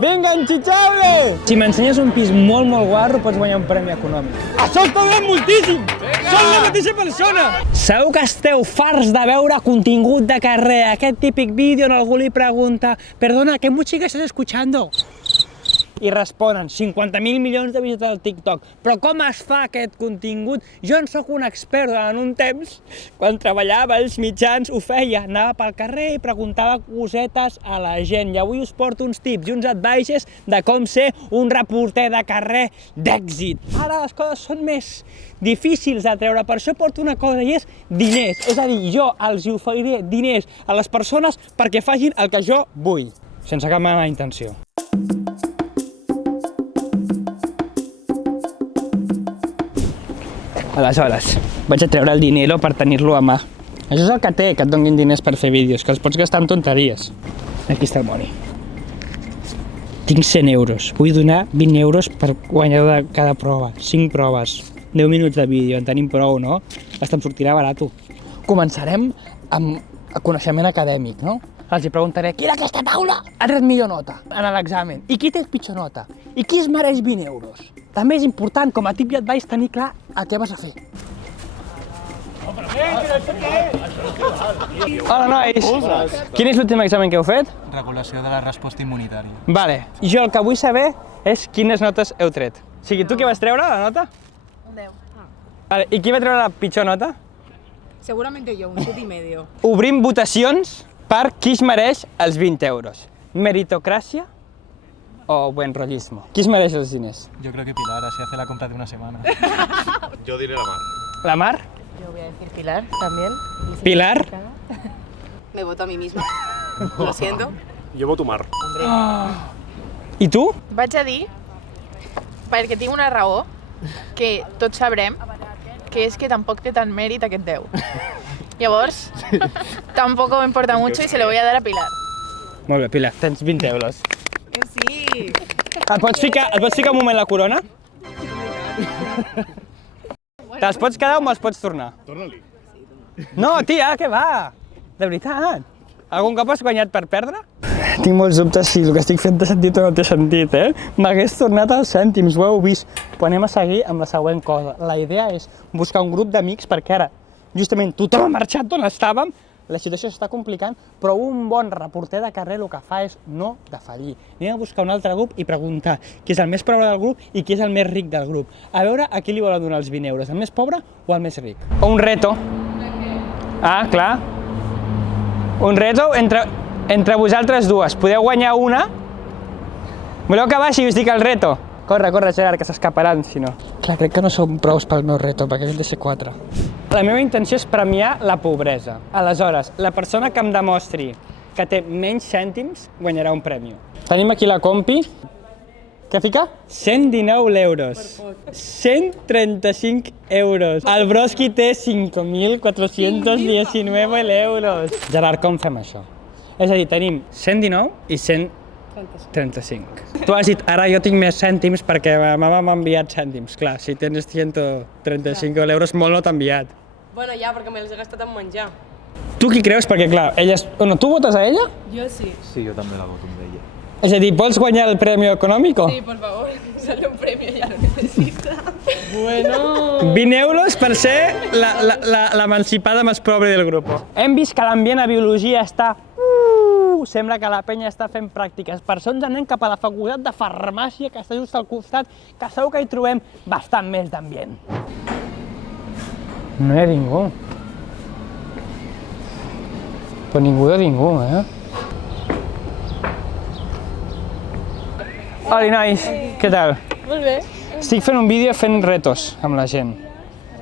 Vinga, enxitxable! Si m'ensenyes un pis molt guarro, pots guanyar un premi econòmic. Això està donant moltíssim! Som la mateixa persona! Segur que esteu farts de veure contingut de carrer, aquest típic vídeo on algú li pregunta «Perdona, ¿qué música estás escuchando?» I responen 50.000 milions de visites al TikTok. Però com es fa aquest contingut? Jo en soc un expert. En un temps, quan treballava als mitjans, ho feia. Anava pel carrer i preguntava cosetes a la gent. I avui us porto uns tips i uns advices de com ser un reporter de carrer d'èxit. Ara les coses són més difícils de treure, per això porto una cosa i és diners. És a dir, jo els oferiré diners a les persones perquè facin el que jo vull, sense cap mala intenció. Aleshores, vaig a treure el dinero per tenir-lo a mà. Això és el que té, que et donin diners per fer vídeos, que els pots gastar en tonteries. Aquí està el money. Tinc 100 euros. Vull donar 20 euros per guanyar de cada prova. 5 proves, 10 minuts de vídeo, en tenim prou, no? Hasta em sortirà barat. Començarem amb el coneixement acadèmic, no? Els hi preguntaré, qui d'aquesta taula ha tret millor nota en l'examen? I qui té pitjor nota? I qui es mereix 20 euros? També és important, com a tip i advice, tenir clar el que vas a fer. Hola, nois! Quin és l'últim examen que heu fet? Regulació de la resposta immunitària. Vale. Jo el que vull saber és quines notes heu tret. O sigui, tu què vas treure, la nota? Un 10. Vale. I qui va treure la pitjor nota? Seguramente yo, un 7,5. Obrim votacions per qui es mereix els 20 euros. Meritocràcia o buen rollismo? Qui es mereix els diners? Yo creo que Pilar, así hace la compra de una semana. Yo diré la Mar. La Mar? Yo voy a decir Pilar también. Pilar? Me voto a mí misma. Lo siento. Jo voto Mar. I tu? Vaig a dir, perquè tinc una raó, que tots sabrem, que és que tampoc té tant mèrit aquest 10. Llavors, tampoc me importa mucho y se lo voy a dar a Pilar. Molt bé, Pilar, tens 20 euros. Sí. Et pots ficar un moment la corona? Te'ls pots quedar o me'ls pots tornar? Torna-li. No, tia, què va? De veritat. Algun cop has guanyat per perdre? Tinc molts dubtes si el que estic fent té sentit o no té sentit, M'hagués tornat als cèntims, ho heu vist. Però anem a seguir amb la següent cosa. La idea és buscar un grup d'amics perquè ara, justament, tothom ha marxat d'on estàvem, la situació s'està complicant, però un bon reporter de carrer el que fa és no defallir. Anem a buscar un altre grup i preguntar qui és el més pobre del grup i qui és el més ric del grup. A veure a qui li volen donar els 20 euros, el més pobre o el més ric. O un reto. Ah, clar. Un reto entre vosaltres dues. Podeu guanyar una. Voleu que baixi i us dic el reto? Corre, Gerard, que s'escaparan, si no. Clar, crec que no som prous pel meu reto, perquè hem de ser 4. La meva intenció és premiar la pobresa. Aleshores, la persona que em demostri que té menys cèntims guanyarà un premi. Tenim aquí la compi. Què fica? 119 euros. 135 euros. El Broski té 5.419 euros. Gerard, com fem això? És a dir, tenim 119 i 135. Tu has dit, ara jo tinc més cèntims perquè ma mama m'ha enviat cèntims. Clar, si tens 135 euros, molt no t'ha enviat. Bueno, ja, perquè me les he gastat en menjar. Tu qui creus? Perquè, clar, ella és... No, tu votes a ella? Jo sí. Sí, jo també la voto amb ella. És a dir, vols guanyar el premi econòmic? Sí, por favor, sale un premio, ya lo necesita. Bueno. 20 euros per ser l'emancipada més pobre del grup. Hem vist que l'ambient a biologia està... Sembla que la penya està fent pràctiques. Per això ens anem cap a la facultat de farmàcia, que està just al costat, que segur que hi trobem bastant més d'ambient. No hi ha ningú. Però ningú de ningú, Hola, nois, què tal? Molt bé. Estic fent un vídeo fent retos amb la gent.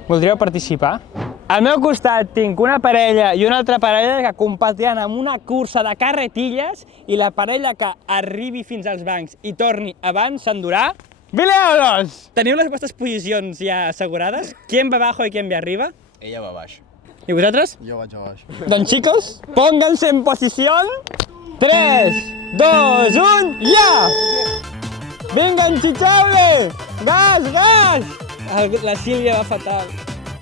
Voldríeu participar? Al meu costat tinc una parella i una altra parella que competiran en una cursa de carretilles i la parella que arribi fins als bancs i torni abans s'endurà 1000 euros! Teniu les vostres posicions ja assegurades? ¿Quién va abajo y quién va arriba? Ella va baix. ¿Y vosotros? Jo vaig a baix. Doncs chicos, pónganse en posición. 3, 2, 1, ¡ya! ¡Venga, enchichable! ¡Gas, gas! La Sílvia va fatal.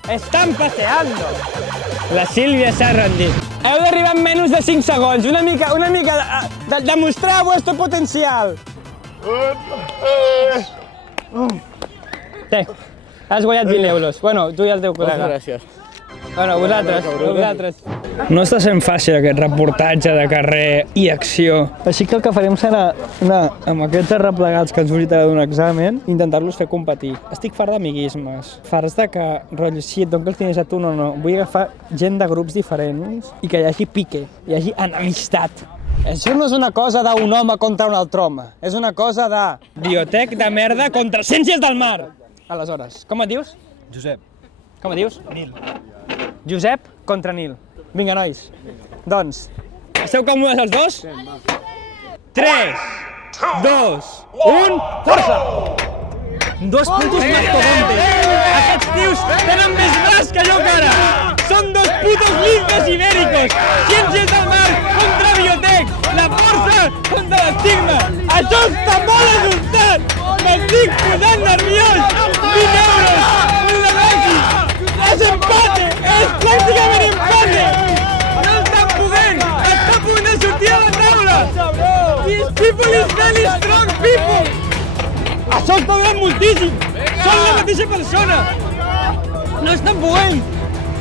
Estan paseando. La Sílvia s'ha rendit. Heu d'arribar en menys de 5 segons. Una mica de demostrar el vostre potencial. Té, has guanyat 20 euros. Bueno, tu i el teu col·lega. Gràcies. Bueno, vosaltres. No està sent fàcil aquest reportatge de carrer i acció. Així que el que farem serà anar amb aquests arreplegats que ens visitarà d'un examen i intentar-los fer competir. Estic fart d'amiguismes, farts de que, rotllo, si et dono que els diners a tu, no. Vull agafar gent de grups diferents i que hi hagi pique, hi hagi enemistat. Això no és una cosa d'un home contra un altre home, és una cosa de biotec de merda contra ciències del mar. Aleshores, com et dius? Josep. Com et dius? Nil. Josep contra Nil. Vinga, nois. Doncs, esteu còmodes els dos? 3, 2, 1, força! Dos putos mastodontes. Aquests tios tenen més braç que jo, cara. Són dos putos linces ibéricos. Ciències del mar contra biotec. La força contra l'estigma. Això està molt ajustat. M'estic posant nerviós. 20 euros. Una gràcia. És empate. És pràcticament empate. No estan podent. Està a punt de sortir a la taula. These people is very strong people. Això està donant moltíssim! Són la mateixa persona! No estan podent!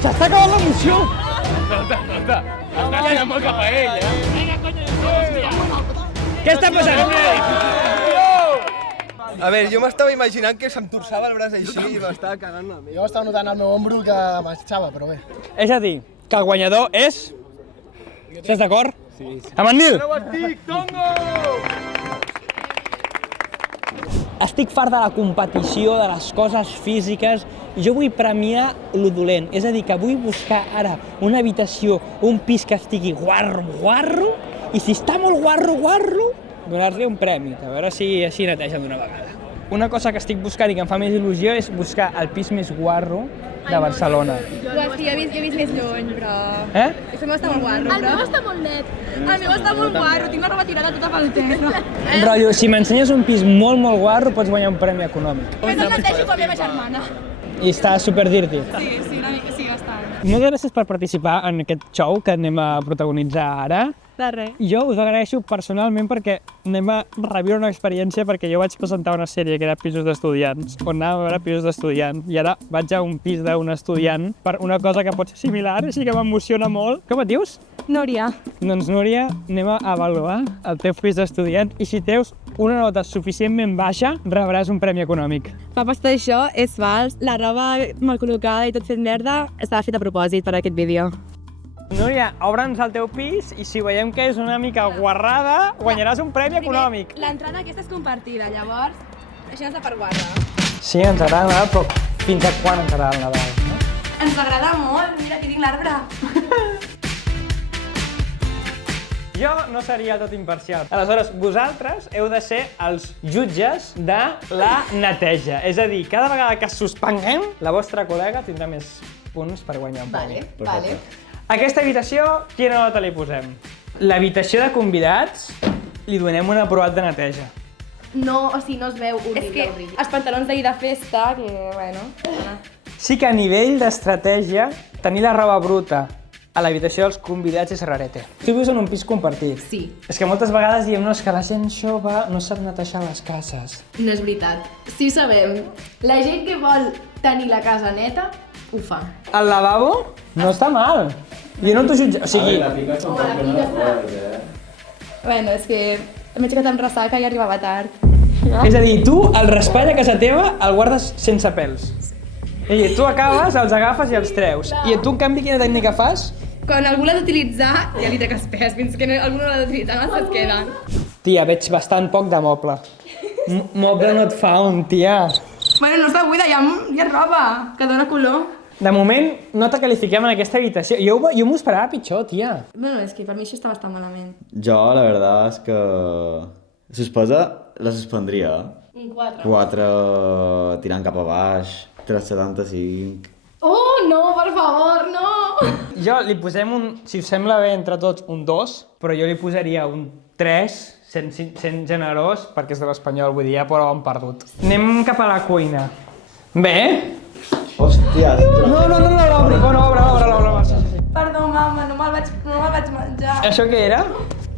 S'està acabant l'emoció! Està anant molt cap a ell, Què està passant? A veure, jo m'estava imaginant que se'm torçava el braç així i m'estava cagant a mi. Jo estava notant al meu ombro que marxava, però bé. És a dir, que el guanyador és... Estàs d'acord? Sí. Amb en Nil! Estic fart de la competició, de les coses físiques, i jo vull premiar lo dolent. És a dir, que vull buscar ara una habitació, un pis que estigui guarro, i si està molt guarro, donar-li un premi, a veure si així netegen d'una vegada. Una cosa que estic buscant i que em fa més il·lusió és buscar el pis més guarro de Barcelona. Pues sí, he vist més lluny, però... Eh? El meu està molt guarro, però... El meu està molt net. El meu està molt guarro, tinc la roba tirada tota pel terra. Rotllo, si m'ensenyes un pis molt guarro, pots guanyar un premi econòmic. Més el netejo per la meva germana. I està super dirty. Sí, una mica, sí, bastant. Moltes gràcies per participar en aquest show que anem a protagonitzar ara. De res. Jo us agraeixo personalment perquè anem a reviure una experiència perquè jo vaig presentar una sèrie que era Pisos d'Estudiants, on anàvem a veure pisos d'estudiants, i ara vaig a un pis d'un estudiant per una cosa que pot ser similar, així que m'emociona molt. Com et dius? Núria. Doncs Núria, anem a avaluar el teu pis d'estudiant i si teus una nota suficientment baixa, rebràs un premi econòmic. Papa, tot això és fals. La roba mal col·locada i tot fet merda estava fet a propòsit per aquest vídeo. Núria, obre'ns el teu pis i si veiem que és una mica guarrada, guanyaràs un premi econòmic. L'entrada aquesta és compartida, llavors això és de per guarda. Sí, ens agrada el Nadal, però fins a quan ens agrada el Nadal? No? Ens agrada molt, mira, aquí tinc l'arbre. Jo no seria tot imparcial. Aleshores, vosaltres heu de ser els jutges de la neteja. És a dir, cada vegada que suspenguem, la vostra col·lega tindrà més punts per guanyar un premi. Vale. Aquesta habitació, quina nota li posem? L'habitació de convidats li donem un aprovat de neteja. No, o sigui, no es veu horrible, És que horrible. Els pantalons d'ahir de festa, que, bueno... Sí que a nivell d'estratègia, tenir la roba bruta a l'habitació dels convidats és rarete. Tu vius en un pis compartit. Sí. És que moltes vegades diem, no, és que la gent jove no sap netejar les cases. No és veritat. Sí sabem. La gent que vol tenir la casa neta, ho fa. El lavabo no està mal. Jo no t'ho jutge... O sigui... Bueno, és que m'he aixecat amb ressaca i arribava tard. És a dir, tu el raspall a casa teva el guardes sense pèls. I tu acabes, els agafes i els treus. I tu, en canvi, quina tècnica fas? Quan algú l'ha d'utilitzar, ja li treques pes. Fins que algú no l'ha d'utilitzar, no se't queden. Tia, veig bastant poc de moble. Moble no et fa un, tia. Bueno, no està buida, hi ha roba, que dona color. De moment, no te qualifiquem en aquesta habitació. Jo m'ho esperava pitjor, tia. Bueno, és que per mi això està bastant malament. Jo, la verdad és que... Sospesa, la suspendria. Un 4. 4 tirant cap a baix, 3,75... Oh, no, per favor, no! Jo li posem un, si us sembla bé entre tots, un 2, però jo li posaria un 3, sent generós, perquè és de l'Espanyol, vull dir, ja però hem perdut. Anem cap a la cuina. Bé? Hòstia! No, l'obri, l'obri. Perdó, mama, no me'l vaig menjar. Això què era?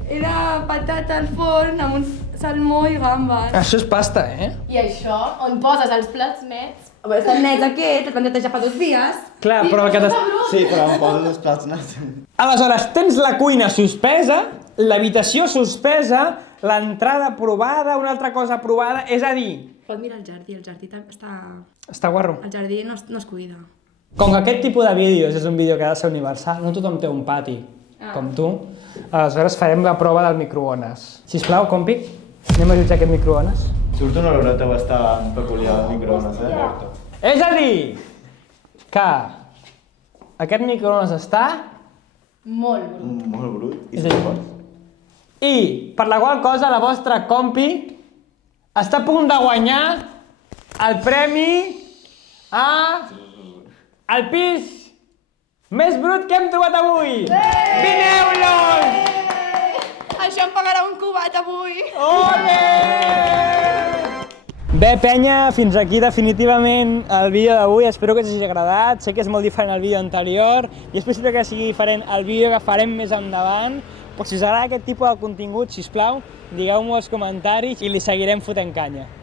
Era patata al forn amb uns salmó i gambes. Això és pasta, eh? I això, on poses els plats nets... A veure, estan nets aquests, els van netejar fa 2 dies. Clar, però el que t'has... Sí, però em poses els plats nats. Aleshores, tens la cuina suspesa, l'habitació suspesa, l'entrada provada, una altra cosa provada, és a dir... Pot mirar el jardí està... Està guarro. El jardí no es cuida. Com que aquest tipus de vídeos és un vídeo que ha de ser universal, no tothom té un pati, com tu, aleshores farem la prova del microones. Sisplau, compi, anem a jutjar aquest microones. Surt una oloreta bastant peculiar al microones, És a dir, que aquest microones està... Molt brut. Molt brut. És a dir, i per la qual cosa la vostra compi està a punt de guanyar el premi al pis més brut que hem trobat avui. 20 euros! Això em pagarà un cubat avui. Ole! Bé, penya, fins aquí definitivament el vídeo d'avui. Espero que us hagi agradat. Sé que és molt diferent al vídeo anterior i és possible que sigui diferent al vídeo que farem més endavant. Però si us agrada aquest tipus de contingut, sisplau, digueu-m'ho als comentaris i li seguirem fotent canya.